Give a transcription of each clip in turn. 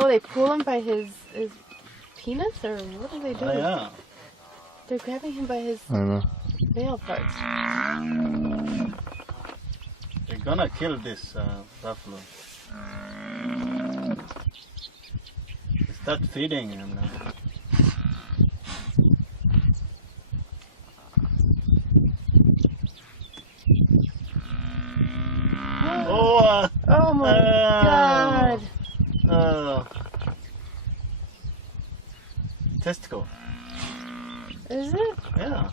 Oh, they pull him by his penis, or what do they do? Oh, yeah. They're grabbing him by his I don't know. male parts. They're gonna kill this buffalo. Start feeding him now. Oh my God! Oh. Testicle. Is it? Yeah.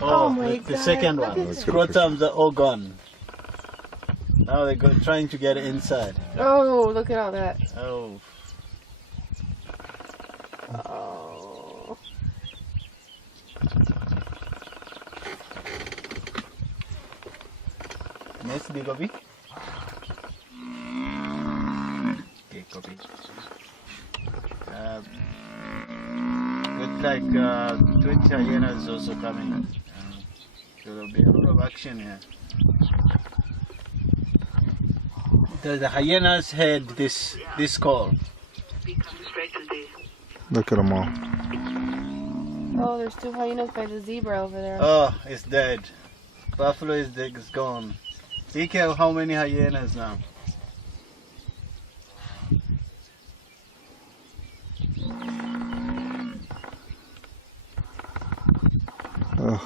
Oh my the God, second look one. at The this. scrotums are all gone. Now they're trying to get it inside. Oh, look at all that. Oh. Oh. Next, big copy. Okay, copy. Looks like 20 hyenas also coming. So there'll be a lot of action here. The hyenas had this call. Look at them all. Oh, there's 2 hyenas by the zebra over there. Oh, it's dead. Buffalo is dead, it's gone. See how many hyenas now. Oh,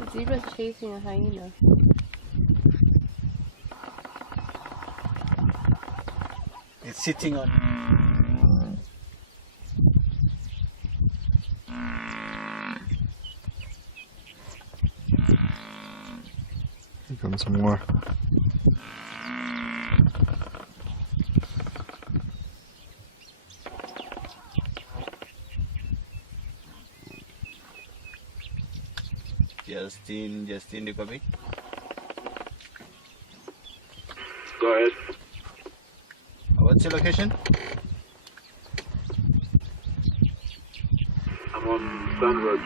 The zebra's chasing a hyena. It's sitting on. here comes some more. Justin, do you copy? Go ahead. What's your location? I'm on Sun Road.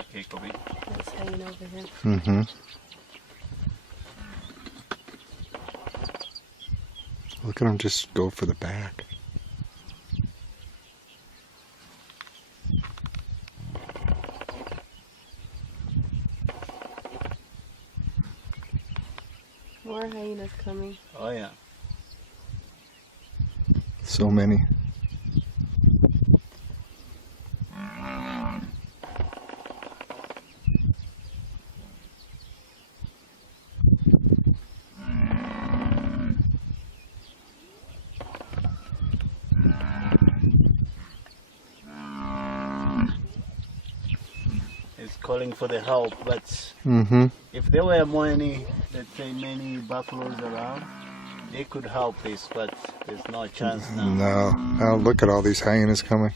Okay, copy. That's hyena over here. Mm-hmm. Look at them just go for the back. More hyenas coming. Oh yeah. So many. It's calling for the help, but Mm-hmm. if there were many, let's say many buffaloes around, they could help this, but there's no chance now. No. Now look at all these hyenas coming.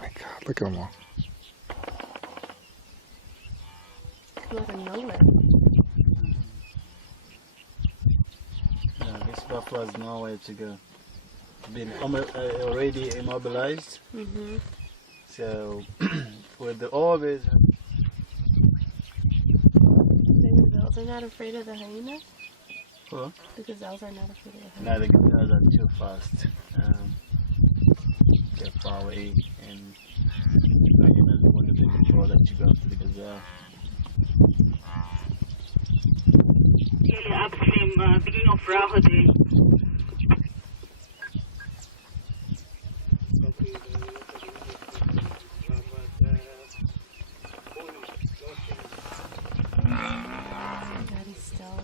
My God, look at them all. Come out of nowhere. No, this buffalo has nowhere to go. Been already immobilized, Mm-hmm. so with the orbit. The gazelles are not afraid of the hyenas? Huh? The gazelles are not afraid of the hyenas. No, the gazelles are too fast. They're far away, and you know, want to make sure that you go after the gazelle. Upstream, beginning of Rahode. God, he's still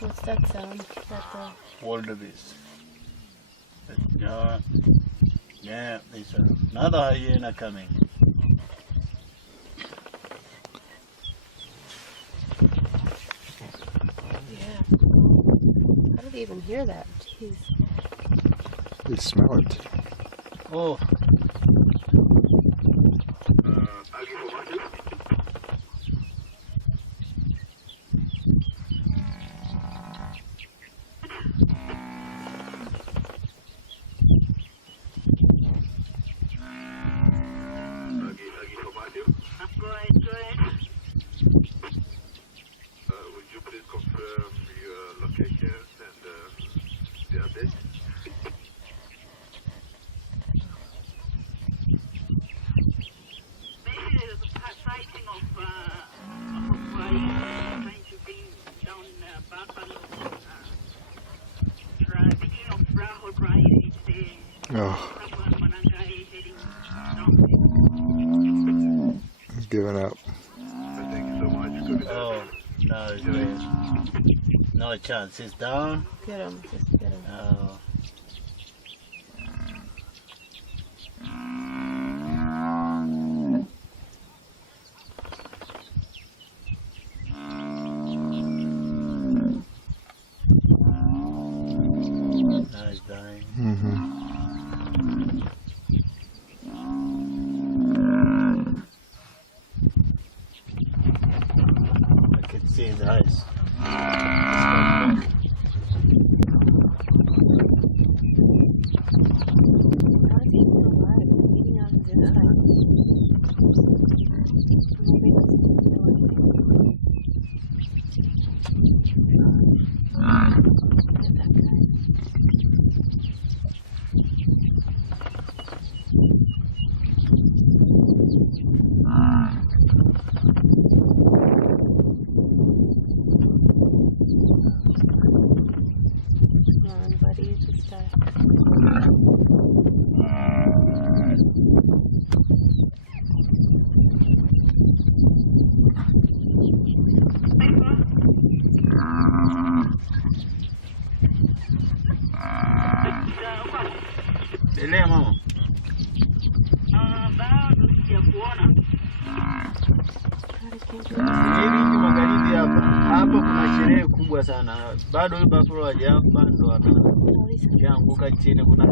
What's that sound? That Wildebeest. Yeah, there's another hyena coming. yeah. How did they even hear that? Jeez. They smell it. Oh, Oh, he's giving up. Thank you so much. Copy that. Oh, no, it's good. No chance. It's down. Get him. Just get him. Oh. Now it's dying. Mm-hmm. I can see his eyes. How is he even alive? Eating out his insides. Maybe it doesn't feel anything. Look at that guy. Come on, buddy, just Endelea mama. Bado sijakuona. Hivi hivi magharibi hapa. Hapa kuna sherehe kubwa sana. Bado yule buffalo hajafa ndo anaanguka chini kuna